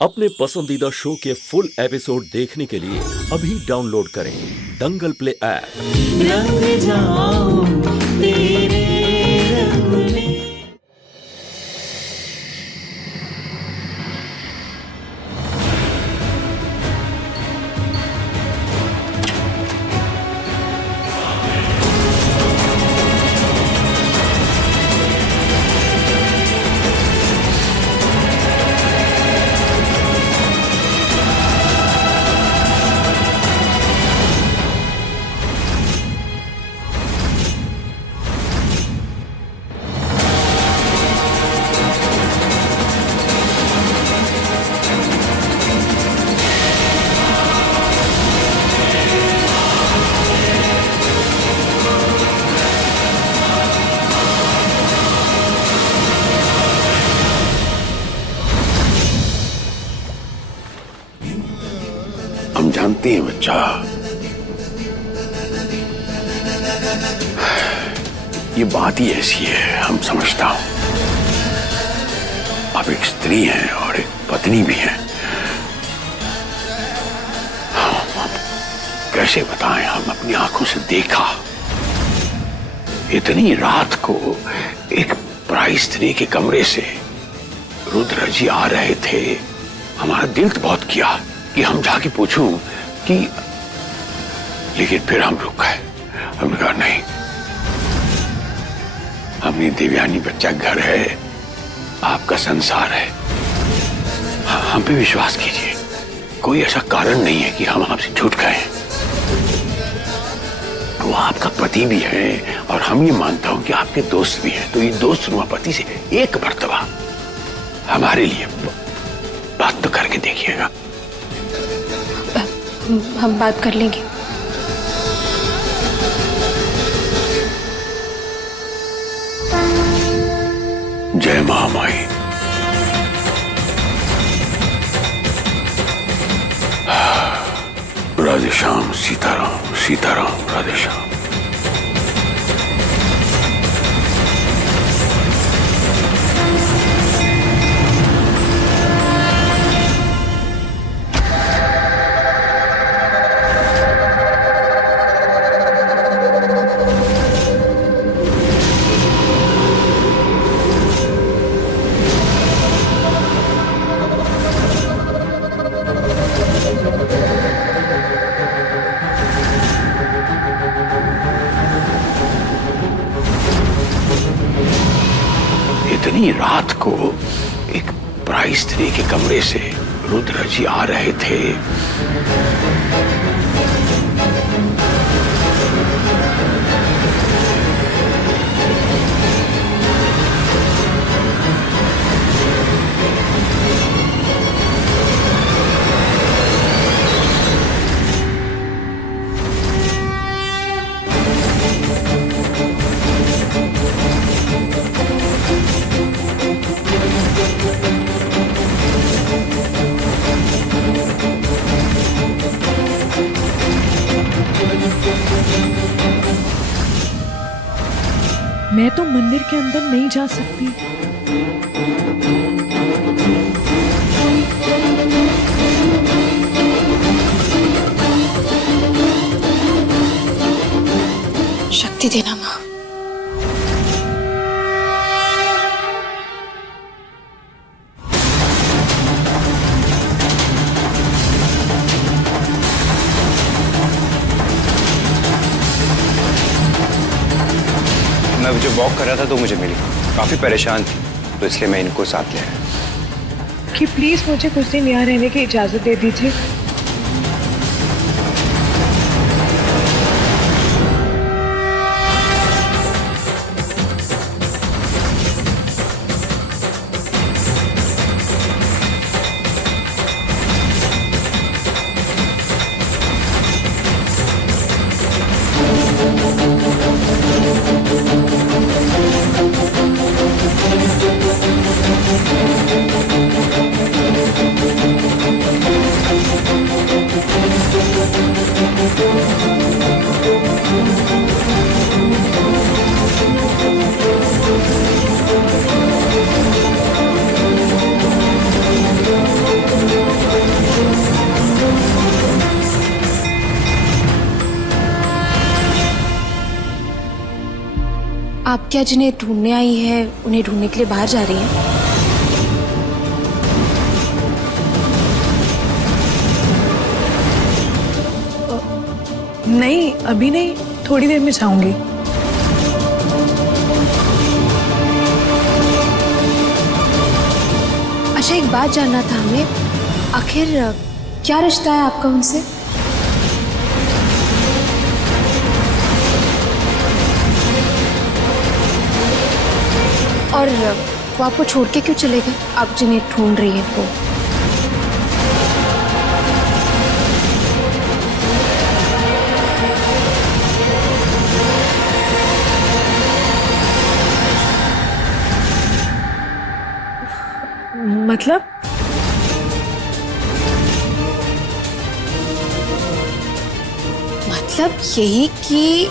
अपने पसंदीदा शो के फुल एपिसोड देखने के लिए अभी डाउनलोड करें दंगल प्ले ऐप। रंग जाऊं तेरे रंग में। हम जानते हैं बच्चा, ये बात ही ऐसी है। हम समझता हूं आप एक स्त्री हैं और एक पत्नी भी हैं। हम कैसे बताएं, हम अपनी आंखों से देखा इतनी रात को एक पराई स्त्री के कमरे से रुद्र जी आ रहे थे। हमारा दिल तो बहुत किया कि हम जाके पूछूं कि, लेकिन फिर हम रुक गए। हमने कहा नहीं, अपनी देवयानी बच्चा घर है, आपका संसार है, हम पे विश्वास कीजिए। कोई ऐसा कारण नहीं है कि हम आपसे छूट गए। वो आपका पति भी है और हम ये मानता हूं कि आपके दोस्त भी हैं। तो ये दोस्त रुआ पति से एक मर्तबा हमारे लिए बात तो करके देखिएगा। हम बात कर लेंगे। जय महामाई। राधे श्याम, सीताराम सीताराम, राधे श्याम। इतनी रात को एक पराई स्त्री के कमरे से रुद्र जी आ रहे थे। मैं तो मंदिर के अंदर नहीं जा सकती। शक्ति देना माँ। मैं जो वॉक कर रहा था तो मुझे मिली, काफी परेशान थी, तो इसलिए मैं इनको साथ ले आया। कि प्लीज मुझे कुछ दिन यहाँ रहने की इजाजत दे दीजिए। आप क्या जिन्हें ढूंढने आई है उन्हें ढूंढने के लिए बाहर जा रही हैं? नहीं, अभी नहीं, थोड़ी देर में जाऊंगी। अच्छा, एक बात जानना था हमें, आखिर क्या रिश्ता है आपका उनसे? और वो आपको छोड़ के क्यों चले गए, आप जिन्हें ढूंढ रही हैं वो? मतलब मतलब यही कि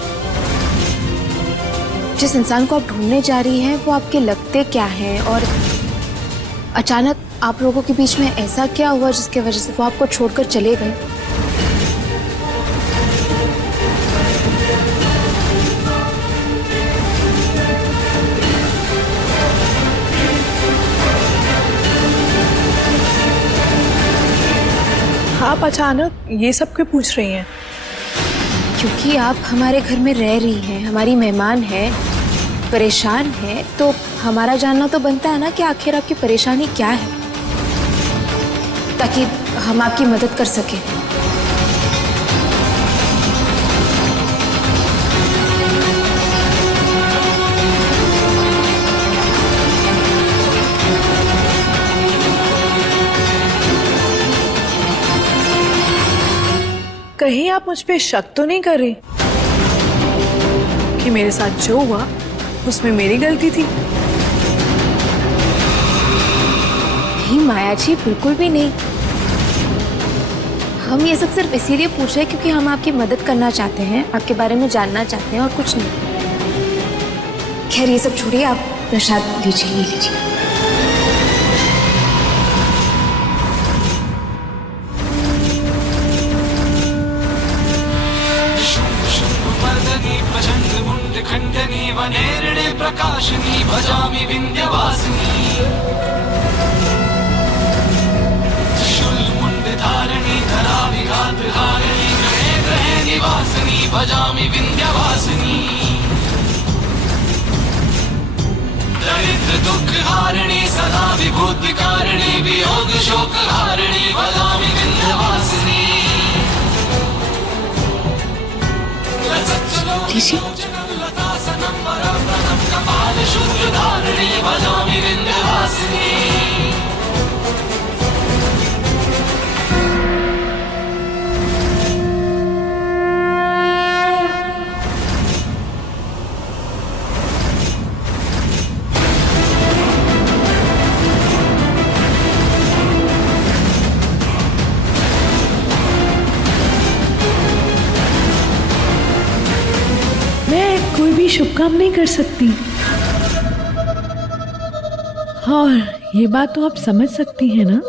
जिस इंसान को आप ढूंढने जा रही हैं वो आपके लगते क्या हैं, और अचानक आप लोगों के बीच में ऐसा क्या हुआ जिसके वजह से वो आपको छोड़कर चले गए? आप अचानक ये सब क्यों पूछ रही हैं? क्योंकि आप हमारे घर में रह रही हैं, हमारी मेहमान हैं, परेशान हैं, तो हमारा जानना तो बनता है ना कि आखिर आपकी परेशानी क्या है, ताकि हम आपकी मदद कर सकें। कहीं आप मुझ पे शक तो नहीं कर रही कि मेरे साथ जो हुआ उसमें मेरी गलती थी? नहीं माया जी, बिल्कुल भी नहीं। हम ये सब सिर्फ इसीलिए पूछ रहे हैं क्योंकि हम आपकी मदद करना चाहते हैं, आपके बारे में जानना चाहते हैं, और कुछ नहीं। खैर ये सब छोड़िए, आप प्रसाद लीजिए, ये लीजिए। खंडनी वनेरणे प्रकाशनी भजामि विंध्यवासिनी शूलमुंडधारिणी धरा विघात हारिणी ग्रहे ग्रहे निवासिनी भजामि विंध्यवासिनी दरिद्र दुख हारिणी सदा विभूति कारिणी वियोग शोक हारिणी भजामि विंध्यवासिनी कपाल शूद्रधारिणी भजामि विंध्यवासिनी। मैं कोई भी शुभ काम नहीं कर सकती, और ये बात तो आप समझ सकती हैं ना?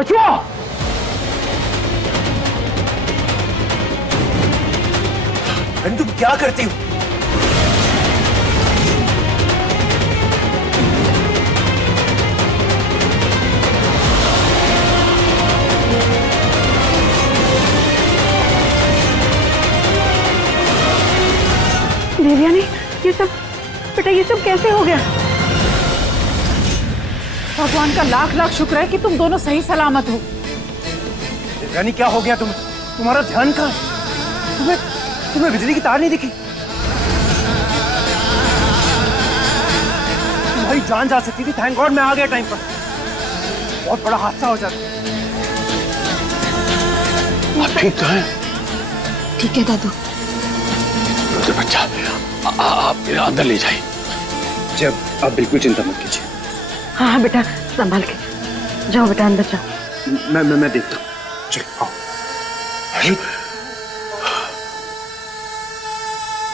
बचुआ! तुम क्या करती हो? देवयानी, ये सब बेटा, ये सब कैसे हो गया? भगवान का लाख लाख शुक्र है कि तुम दोनों सही सलामत हो। देवयानी, क्या हो गया तुम्हारा ध्यान कहाँ है? तुम्हें बिजली की तार नहीं दिखी? तुम्हारी जान जा सकती थी। थैंक गॉड मैं आ गया टाइम पर। बहुत बड़ा हादसा हो जाता। आप ठीक तो हैं? ठीक है दादू। रुद्र बच्चा, आप मेरे अंदर ले जाइए। जब आप बिल्कुल चिंता मत कीजिए। हाँ हाँ बेटा, संभाल के जाओ बेटा, अंदर जाओ। मैं देखता हूँ। चल आओ।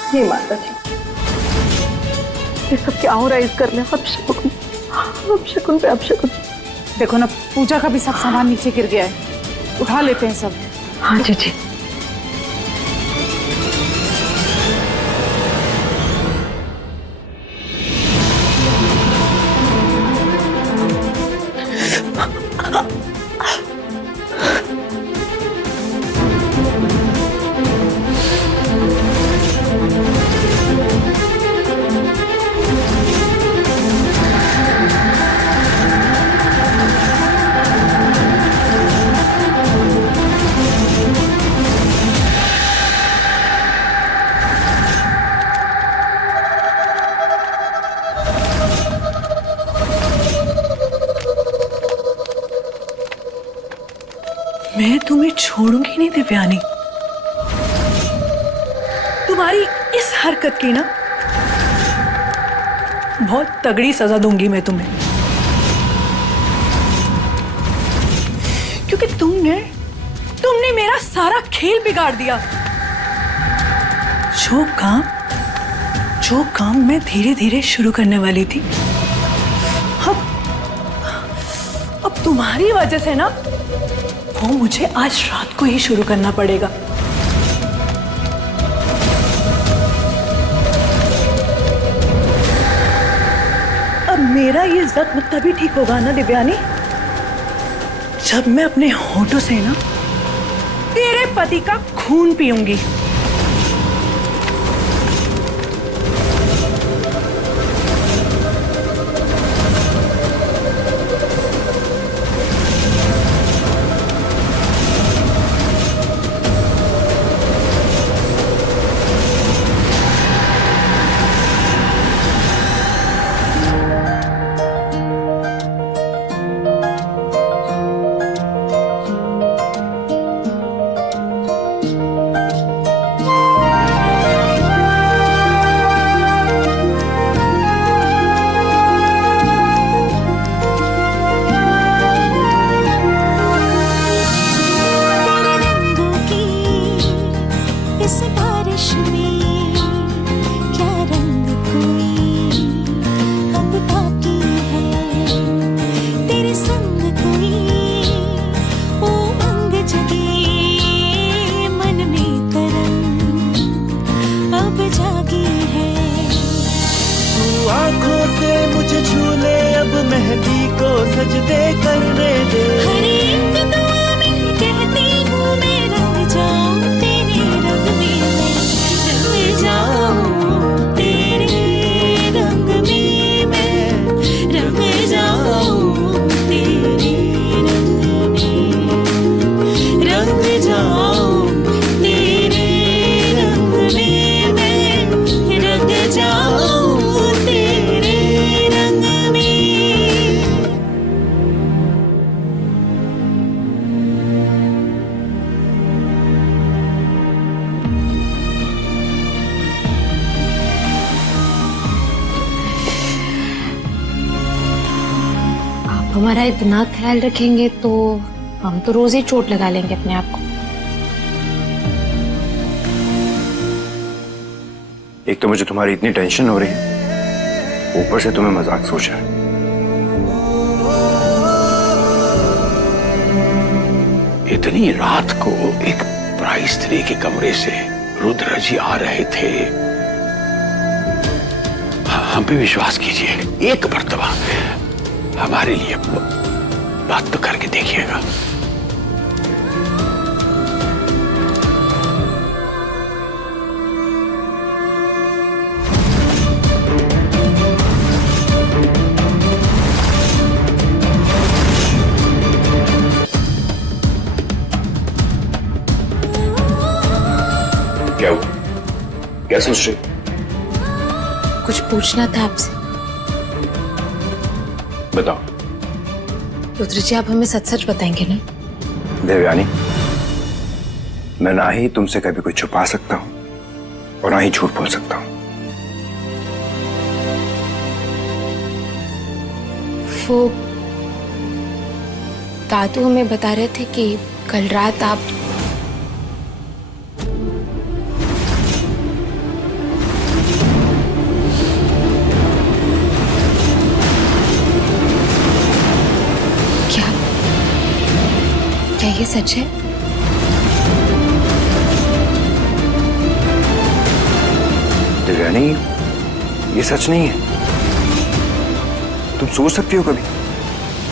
हे माता जी, ये सब क्या हो रहा है इस घर में? अब शकुन पे अब शकुन। देखो ना, पूजा का भी सब सामान नीचे गिर गया है, उठा लेते हैं सब। हाँ जी जी। मैं तुम्हें छोड़ूंगी नहीं देवयानी। तुम्हारी इस हरकत की ना बहुत तगड़ी सजा दूंगी मैं तुम्हें, क्योंकि तुमने मेरा सारा खेल बिगाड़ दिया। जो काम मैं धीरे धीरे शुरू करने वाली थी, अब तुम्हारी वजह से ना वो मुझे आज रात को ही शुरू करना पड़ेगा। अब मेरा ये जख्म तभी ठीक होगा ना देवयानी, जब मैं अपने होठों से ना तेरे पति का खून पीऊंगी। सजदे करने दे। हर एक दुआ में कहती हूँ मैं रंग जाऊं तेरे रंग में, मैं रंग जाऊं तेरे रंग में, मैं रंग जाऊं तेरे रंग में, रंग जाऊं तेरे रंग में, मैं रंग जाऊं तेरे रंग में। हमारा इतना ख्याल रखेंगे तो हम तो रोज ही चोट लगा लेंगे अपने आप को। एक तो मुझे तुम्हारी इतनी टेंशन हो रही है, ऊपर से तुम्हें मजाक सोच रहा है। इतनी रात को एक प्राइस स्त्री के कमरे से रुद्र जी आ रहे थे। हम पे विश्वास कीजिए, एक मर्तबा हमारे लिए बात तो करके देखिएगा। क्या हुआ? क्या सोच रहे? कुछ पूछना था आपसे। बताओ। रुद्र जी, आप हमें सच सच बताएंगे ना? देवयानी, मैं ना ही तुमसे कभी कुछ छुपा सकता हूं और ना ही झूठ बोल सकता हूं। वो दादू हमें बता रहे थे कि कल रात आप क्या ये सच है? देवयानी, ये सच नहीं है। तुम सोच सकती हो कभी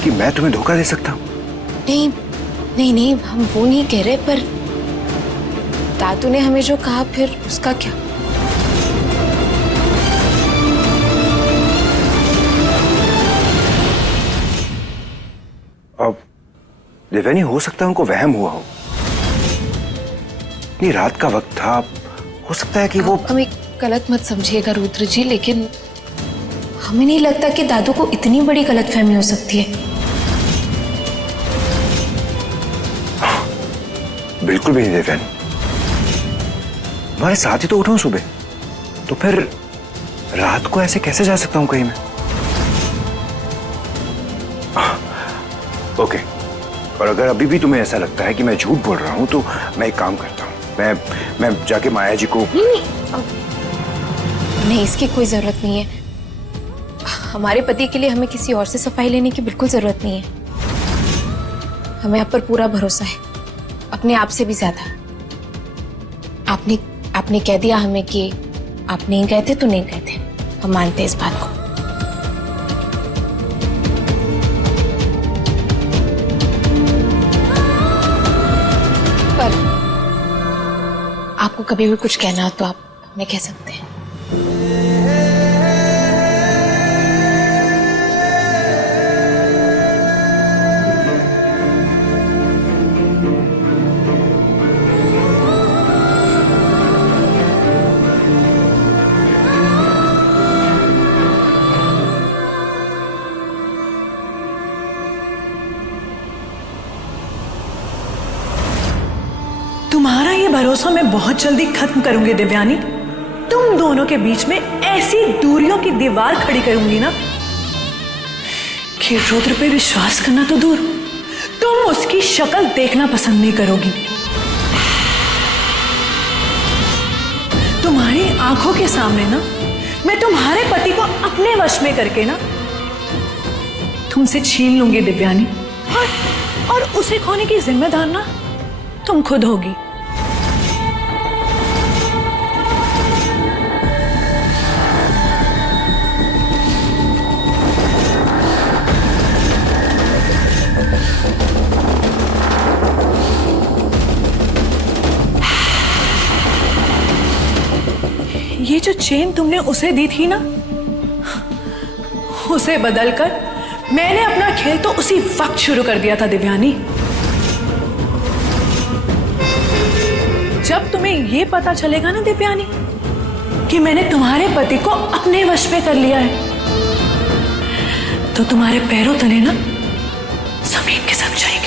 कि मैं तुम्हें धोखा दे सकता हूं? नहीं नहीं नहीं, हम वो नहीं कह रहे, पर दादू ने हमें जो कहा फिर उसका क्या? अब देवयानी, हो सकता है उनको वहम हुआ हो। इतनी रात का वक्त था, हो सकता है कि वो आप हमें गलत मत समझिएगा रुद्र जी, लेकिन हमें नहीं लगता कि दादू को इतनी बड़ी गलतफहमी हो सकती है। बिल्कुल भी नहीं देवयानी। तुम्हारे साथ ही तो उठा सुबह, तो फिर रात को ऐसे कैसे जा सकता हूं कहीं मैं? ओके, और अगर अभी भी तुम्हें ऐसा लगता है कि मैं झूठ बोल रहा हूं तो मैं एक काम करता हूं, मैं जाके माया जी को नहीं, इसकी कोई जरूरत नहीं है। हमारे पति के लिए हमें किसी और से सफाई लेने की बिल्कुल जरूरत नहीं है। हमें आप पर पूरा भरोसा है, अपने आप से भी ज्यादा। आपने कह दिया हमें कि आप नहीं गए थे तो नहीं गए थे, हम मानते हैं इस बात को। पर आपको कभी भी कुछ कहना हो तो आप हमें कह सकते हैं। तुम्हारा ये भरोसा मैं बहुत जल्दी खत्म करूंगी देवयानी। तुम दोनों के बीच में ऐसी दूरियों की दीवार खड़ी करूंगी ना कि रुद्र पे विश्वास करना तो दूर, तुम उसकी शक्ल देखना पसंद नहीं करोगी। तुम्हारी आंखों के सामने ना मैं तुम्हारे पति को अपने वश में करके ना तुमसे छीन लूंगी देवयानी, और उसे खोने की जिम्मेदार ना तुम खुद होगी। ये जो चेन तुमने उसे दी थी ना, उसे बदलकर मैंने अपना खेल तो उसी वक्त शुरू कर दिया था देवयानी। जब तुम्हें ये पता चलेगा ना देवयानी कि मैंने तुम्हारे पति को अपने वश में कर लिया है, तो तुम्हारे पैरों तले ना जमीन खिसक जाएगी।